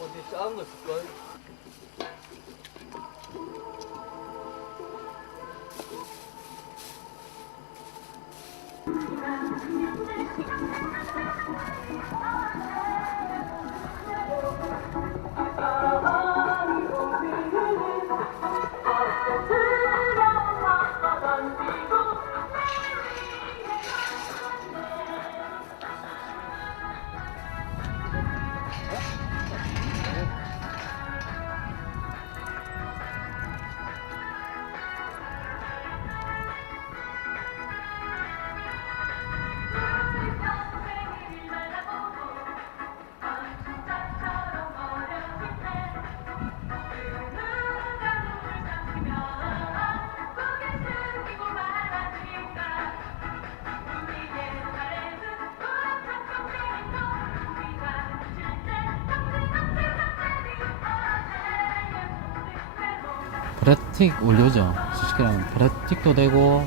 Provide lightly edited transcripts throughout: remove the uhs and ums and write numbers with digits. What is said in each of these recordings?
어디 작은 거 쓸걸? 브레틱 원료죠. 쉽게 말하면 브레틱도 되고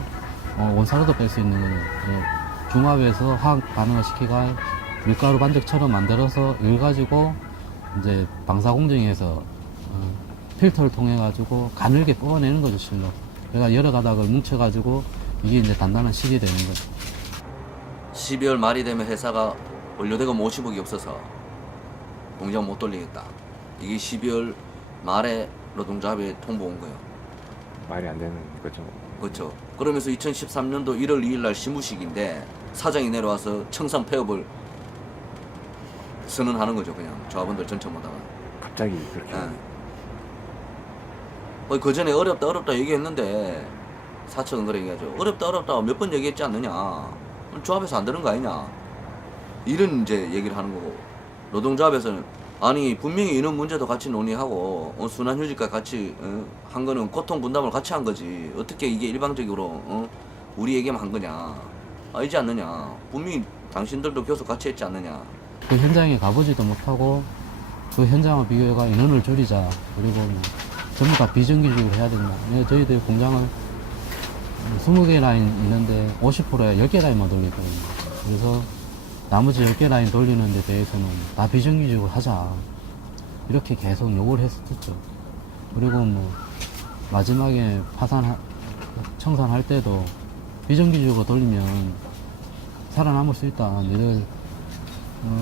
원사로도 뺄 수 있는 중화해서 화학 반응을 시키가 밀가루 반죽처럼 만들어서 이걸 가지고 이제 방사공정에서 필터를 통해 가지고 가늘게 뽑아내는 거죠, 실로. 그러니까 여러 가닥을 뭉쳐 가지고 이게 이제 단단한 실이 되는 거죠. 12월 말이 되면 회사가 원료대금 50억이 없어서 공장 못 돌리겠다. 이게 12월 말에 노동조합에 통보 온 거예요. 말이 안 되는 거죠. 그렇죠. 그러면서 2013년도 1월 2일 날 시무식인데 사장이 내려와서 청산 폐업을 선언하는 거죠. 그냥 조합원들 전체 모다가. 갑자기 그렇게. 그 전에 어렵다 얘기했는데 사측은 그래 얘기하죠. 어렵다 몇 번 얘기했지 않느냐. 조합에서 안 되는 거 아니냐. 이런 이제 얘기를 하는 거고, 노동조합에서는 아니 분명히 이런 문제도 같이 논의하고 순환휴직과 같이 한 거는 고통 분담을 같이 한 거지. 어떻게 이게 일방적으로 우리에게만 한 거냐. 아니지 않느냐. 분명히 당신들도 교섭 같이 했지 않느냐. 그 현장에 가보지도 못하고 그 현장과 비교해가 인원을 줄이자. 그리고 뭐 전부 다 비정규직으로 해야 된다. 저희들 공장은 20개 라인 있는데 50%에 10개 라인만 돌리거든요. 그래서 나머지 10개 라인 돌리는 데 대해서는 다 비정규직으로 하자. 이렇게 계속 요구를 했었죠. 그리고 뭐 마지막에 청산할 때도 비정규직으로 돌리면 살아남을 수 있다. 너희들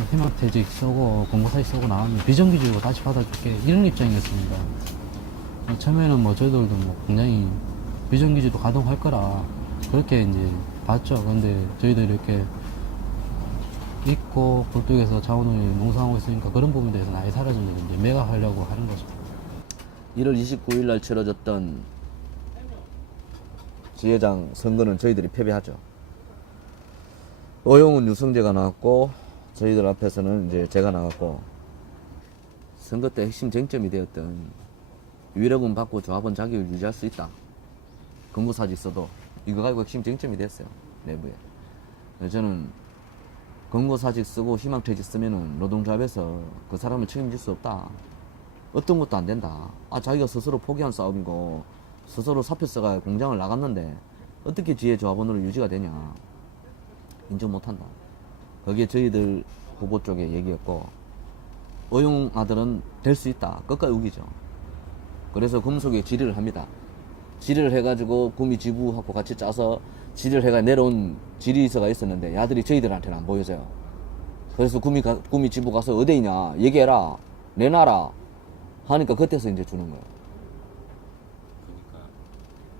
희망퇴직 쓰고 공고사직 쓰고 나가면 비정규직으로 다시 받아줄게. 이런 입장이었습니다. 처음에는 뭐 저희들도 뭐 굉장히 비정규직도 가동할 거라 그렇게 이제 봤죠. 근데 저희들이 이렇게 있고 굴뚝에서 자원을 농사하고 있으니까 그런 부분에 대해서는 아예 사라지는 이제 매각하려고 하는 거죠. 1월 29일 날 치러졌던 지회장 선거는 저희들이 패배하죠. 오용훈 유성재가 나왔고 저희들 앞에서는 이제 제가 나왔고, 선거 때 핵심 쟁점이 되었던 위력은 받고 조합원 자격을 유지할 수 있다. 근무사직 있어도 이거 가지고 핵심 쟁점이 됐어요. 내부에. 저는 근무사직 쓰고 희망퇴직 쓰면은 노동조합에서 그 사람을 책임질 수 없다. 어떤 것도 안 된다. 자기가 스스로 포기한 싸움이고 스스로 사표 써가 공장을 나갔는데 어떻게 지혜 조합원으로 유지가 되냐. 인정 못한다. 그게 저희들 후보 쪽의 얘기였고, 어용 아들은 될 수 있다. 끝까지 우기죠. 그래서 금속에 질의를 합니다. 질의를 해가지고 구미 지부하고 같이 짜서 질의를 해가 내려온 질의서가 있었는데 야들이 저희들한테는 안 보여져요. 그래서 구미 지부 가서 어디 있냐 얘기해라 내놔라 하니까 그때서 이제 주는 거예요.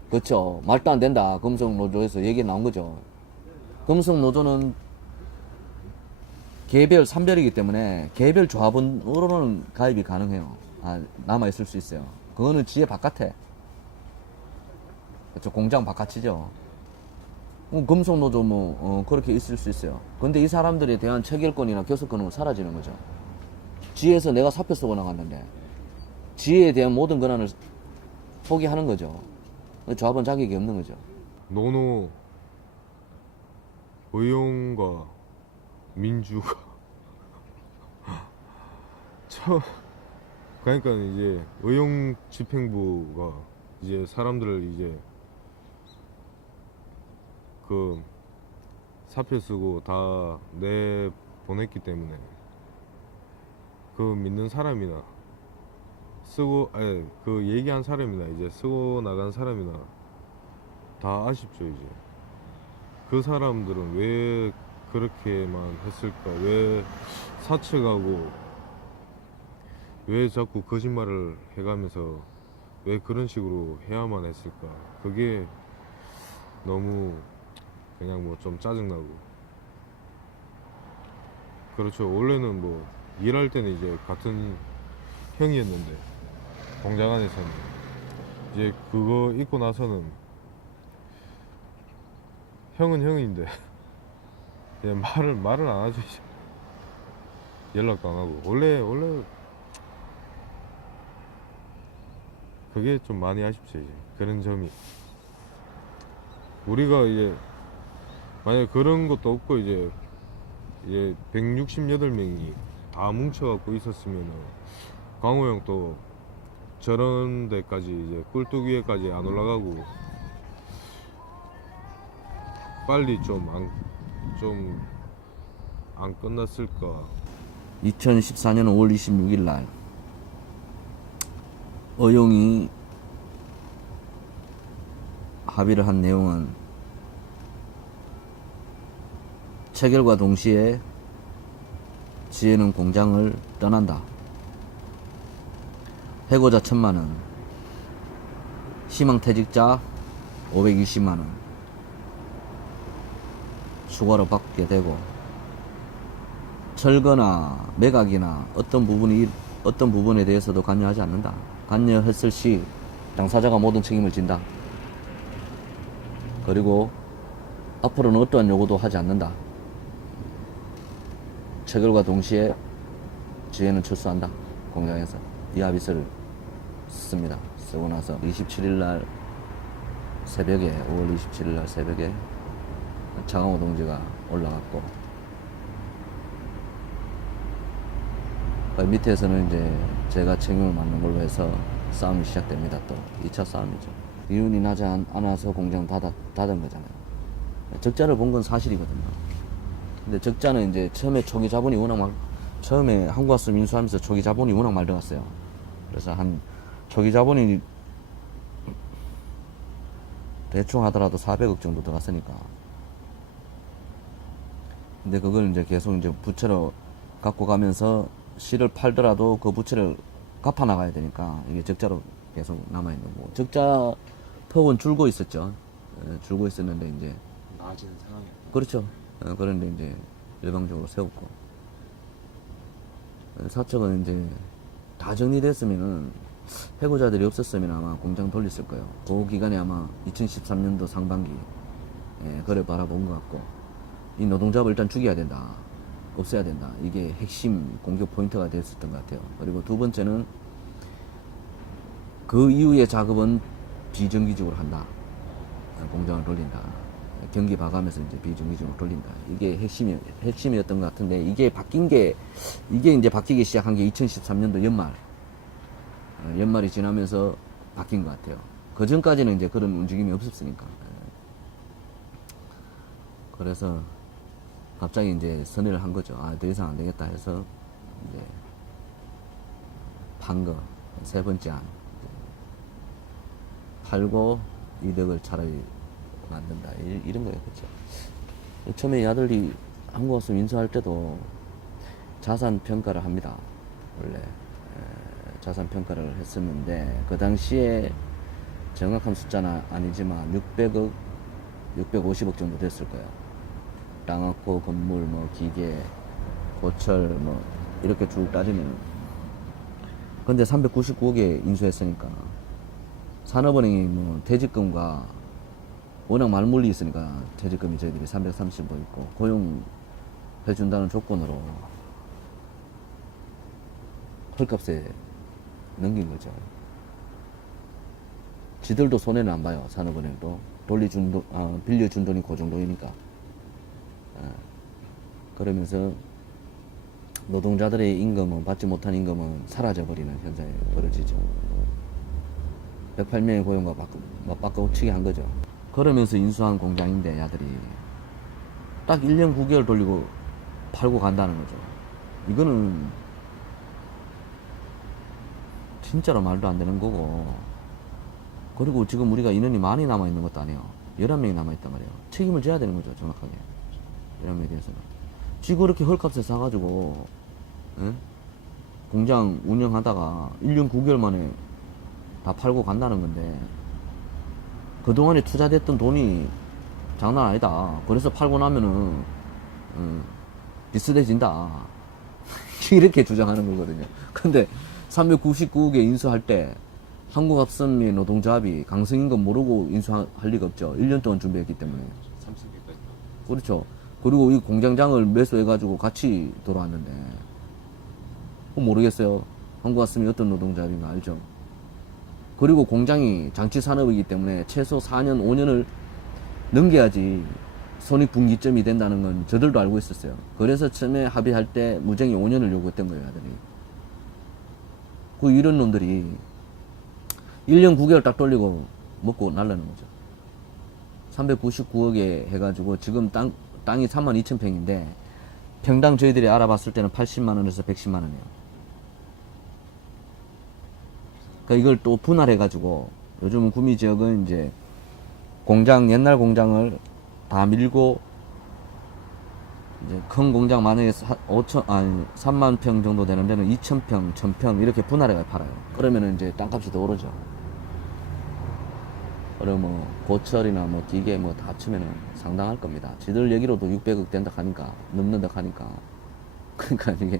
그렇죠. 말도 안 된다. 금속노조에서 얘기 나온 거죠. 금속노조는 개별 산별이기 때문에 개별 조합원으로는 가입이 가능해요. 남아있을 수 있어요. 그거는 지혜 바깥에. 그렇죠. 공장 바깥이죠. 금속노조 그렇게 있을 수 있어요. 근데 이 사람들에 대한 체결권이나 교섭권은 사라지는 거죠. 지혜에서 내가 사표 쓰고 나갔는데 지혜에 대한 모든 권한을 포기하는 거죠. 조합원 자격이 없는 거죠. 노노 의용과 민주가 그러니까 이제 의용 집행부가 이제 사람들을 이제 그 사표 쓰고 다 내 보냈기 때문에 그 믿는 사람이나 그 얘기한 사람이나 이제 쓰고 나간 사람이나 다 아쉽죠. 이제 그 사람들은 왜 그렇게만 했을까? 왜 사측하고 왜 자꾸 거짓말을 해가면서 왜 그런 식으로 해야만 했을까? 그게 너무 그냥 뭐 좀 짜증나고. 그렇죠. 원래는 뭐 일할 때는 이제 같은 형이었는데 공장 안에서는 이제 그거 있고 나서는 형은 형인데 그냥 말을 안 하죠. 이제. 연락도 안 하고. 원래 그게 좀 많이 아쉽죠. 이제 그런 점이. 우리가 이제 만약에 그런 것도 없고 이제 168명이 다 뭉쳐갖고 있었으면은 강호 형 또 저런 데까지 이제 꿀뚝 위에까지 안 올라가고 빨리 좀 안 끝났을까. 2014년 5월 26일 날 어용이 합의를 한 내용은 체결과 동시에 지혜는 공장을 떠난다. 해고자 1000만원, 희망퇴직자 520만원 추가로 받게 되고, 철거나 매각이나 어떤 부분에 대해서도 관여하지 않는다. 관여했을 시 당사자가 모든 책임을 진다. 그리고 앞으로는 어떠한 요구도 하지 않는다. 체결과 동시에 지혜는 철수한다. 공장에서 이 합의서를 씁니다. 쓰고 나서 27일날 새벽에 5월 27일날 새벽에 차강호 동지가 올라갔고, 밑에서는 이제 제가 책임을 맡는 걸로 해서 싸움이 시작됩니다. 또 2차 싸움이죠. 이윤이 나지 않아서 공장 닫은 거잖아요. 적자를 본 건 사실이거든요. 근데 적자는 이제 처음에 초기 자본이 워낙 처음에 한국가스 인수하면서 초기 자본이 워낙 많이 들어갔어요. 그래서 초기 자본이 대충 하더라도 400억 정도 들어갔으니까. 근데 그걸 이제 계속 이제 부채로 갖고 가면서 실을 팔더라도 그 부채를 갚아 나가야 되니까 이게 적자로 계속 남아있는 거고. 적자 폭은 줄고 있었죠. 줄고 있었는데 이제 나아지는 상황이었다. 그렇죠. 그런데 이제 일방적으로 세웠고, 사측은 이제 다 정리됐으면은 해고자들이 없었으면 아마 공장 돌렸을 거예요. 그 기간에 아마 2013년도 상반기 그걸 바라본 것 같고, 이 노동자를 일단 죽여야 된다, 없애야 된다. 이게 핵심 공격 포인트가 됐었던 것 같아요. 그리고 두 번째는 그 이후의 작업은 비정기적으로 한다. 공장을 돌린다. 경기 봐가면서 이제 비정기적으로 돌린다. 이게 핵심이었던 것 같은데, 이게 이제 바뀌기 시작한 게 2013년도 연말이 지나면서 바뀐 것 같아요. 그 전까지는 이제 그런 움직임이 없었으니까. 그래서 갑자기 이제 선회를 한 거죠. 더 이상 안 되겠다 해서 이제 판 거, 세 번째 안. 팔고 이득을 차라리 만든다. 이런 거예요. 그렇죠. 처음에 야들이 한국가스 인수할 때도 자산 평가를 합니다. 원래 자산 평가를 했었는데, 그 당시에 정확한 숫자는 아니지만 600억, 650억 정도 됐을 거예요. 땅업고, 건물, 뭐 기계, 고철, 뭐 이렇게 쭉 따지면. 근데 399억에 인수했으니까 산업은행이 뭐 퇴직금과 워낙 말물리 있으니까 퇴직금이 저희들이 330억 있고 고용해준다는 조건으로 헐값에 넘긴 거죠. 지들도 손해는 안 봐요. 산업은행도 빌려준 돈이 그 정도이니까. 그러면서 노동자들의 임금은, 받지 못한 임금은 사라져버리는 현상이 벌어지죠. 108명의 고용과 바꿔치기 한 거죠. 그러면서 인수한 공장인데 야들이 딱 1년 9개월 돌리고 팔고 간다는 거죠. 이거는 진짜로 말도 안 되는 거고. 그리고 지금 우리가 인원이 많이 남아있는 것도 아니에요. 11명이 남아있단 말이에요. 책임을 져야 되는 거죠, 정확하게. 11명에 대해서는. 지 그렇게 헐값에 사가지고, 예? 공장 운영하다가 1년 9개월 만에 다 팔고 간다는 건데, 그동안에 투자됐던 돈이 장난 아니다. 그래서 팔고 나면은, 비슷해진다. 이렇게 주장하는 거거든요. 근데 399억에 인수할 때 한국합선의 노동조합이 강승인건 모르고 인수할 리가 없죠. 1년 동안 준비했기 때문에. 30개까지. 그렇죠. 그리고 이 공장장을 매수해가지고 같이 돌아왔는데, 모르겠어요. 한국합선이 어떤 노동조합인가 알죠. 그리고 공장이 장치산업이기 때문에 최소 4년, 5년을 넘겨야지 손익분기점이 된다는 건 저들도 알고 있었어요. 그래서 처음에 합의할 때 무쟁이 5년을 요구했던 거예요, 아들이. 이런 놈들이 1년 9개월 딱 돌리고 먹고 날라는 거죠. 399억에 해가지고 지금 땅이 32,000평인데 평당 저희들이 알아봤을 때는 80만원에서 110만원이에요. 그러니까 이걸 또 분할해가지고 요즘은 구미지역은 이제 옛날 공장을 다 밀고 이제 큰 공장 만약에 3만 평 정도 되는 데는 2,000평, 1,000평 이렇게 분할해 팔아요. 그러면은 이제 땅값이 더 오르죠. 그리고 뭐 고철이나 뭐 기계 뭐 다 합치면은 상당할 겁니다. 지들 얘기로도 600억 된다 하니까, 넘는다 하니까. 그러니까 이게